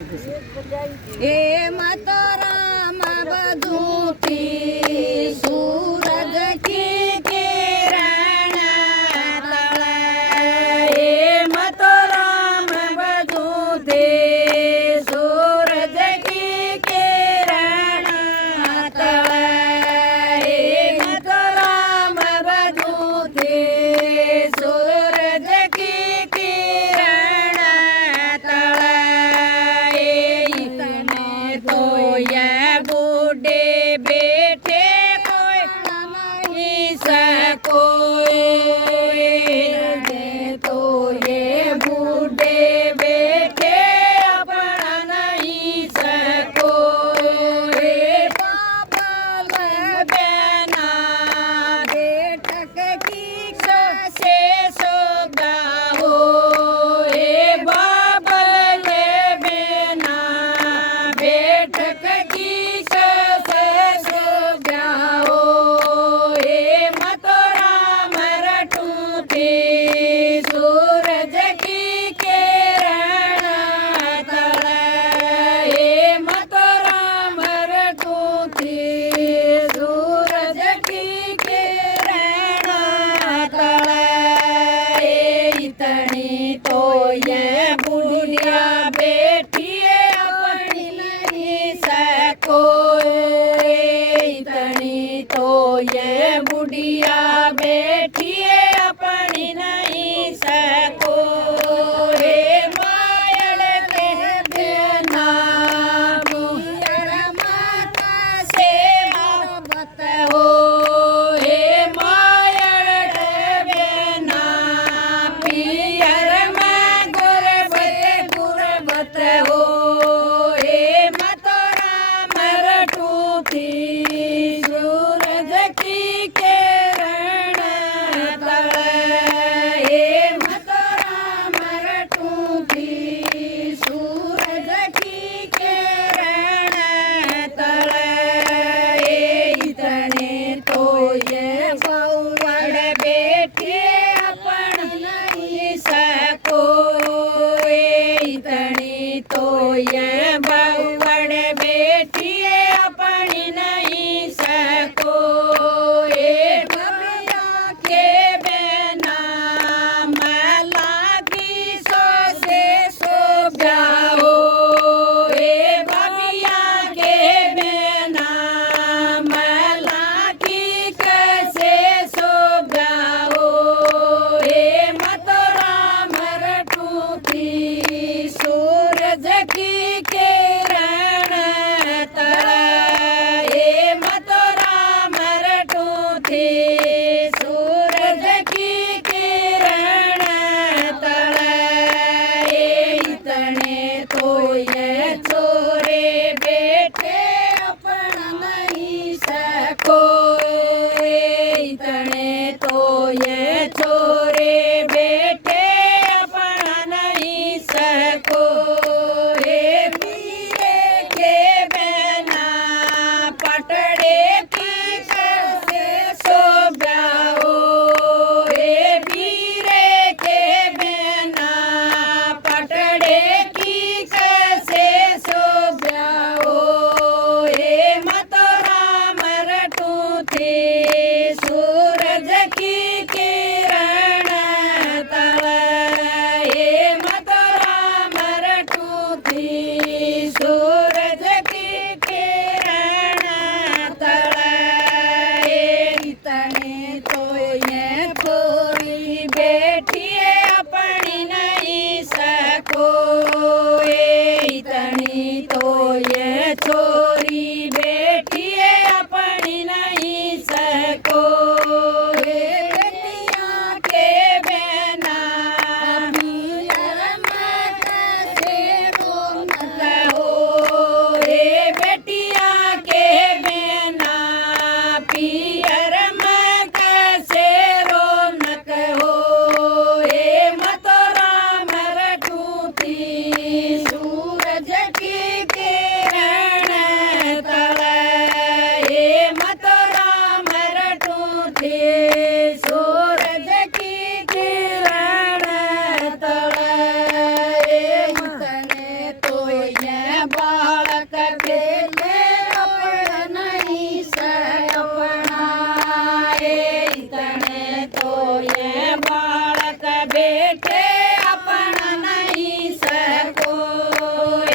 એ માતરમ બધુંથી સૂરજ કી કિરણ તળે એ માતરમ બધુંથી સૂરજ કી કિરણ તળે એ માતરમ બધુંથી સૂરજ કી કિરણ તળે तो ये बूढ़े बेटे कोई नहीं सको तो ये बूढ़े बेटे अपना नहीं सको रे बाबल बेना बेटक की से सोगा हो ए बाबल बेना बेटक की से सोगाओ ए मतोरा मरठू थी सूरज की किरण तले ए मतोरा मरठू थी सूरज की किरण तले इतनी तो ये बुढ़िया बेटी अपनी नहीं सको इतनी तो ये बुढ़िया बेटी अपनी नहीं सको रे मायल के बिना मुहर माता से मोहब्बत हो हे मायल के बिना पियर में गुरबत हो हे मतोरा मरठू थी सूरज की किरण तले हे मतोरा मरठू थी सूरज की किरण तले इतने तो ये बउवड़ बेटी अपन नहीं सको इतनी तो ये बउवड़ बेटी अपनी नहीं सको ए बबिया के बिना मला की सो से सो जाओ ए बबिया के बिना मला की कैसे सो जाओ ए मतोरा मरठू थी सूरज की बालक बेटे अपन नहीं सपना इतने तो ये बालक बेटे अपन नहीं सको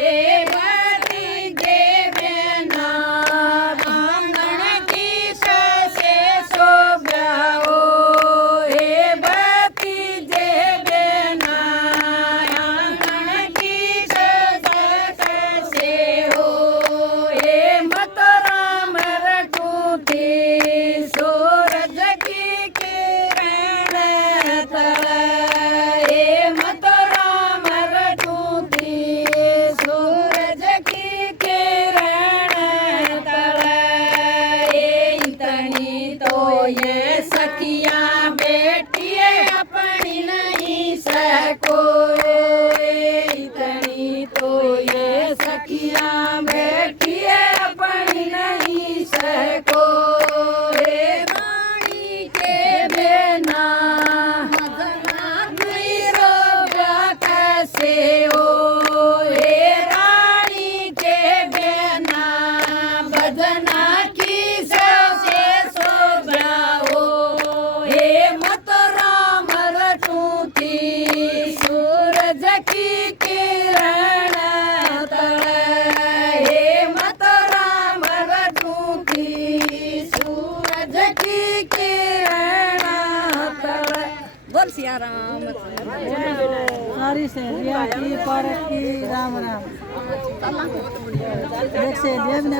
ए भतीजे बेना आंगन की से शोभ्याओ ए भतीजे बेना आंगन की से हो ए मत राम रटूती सूरज की किरण तल ए मत राम रटूती सूरज की किरण तल ए इतनी तो ये सखियां बेटिए अपनी नहीं सको इतनी तो ये सखियां बेटिए अपनी नहीं सको रानी के बिना नहीं रोगा कैसे हो रानी के बिना भजना की से शोभा हो मत राम रटूती सूरज की किरण तल मत राम रटूती सूरज की किरण तल बोल सिया राम सारी सहेलियाँ की पारक की राम राम एक सहेलियाँ भी ना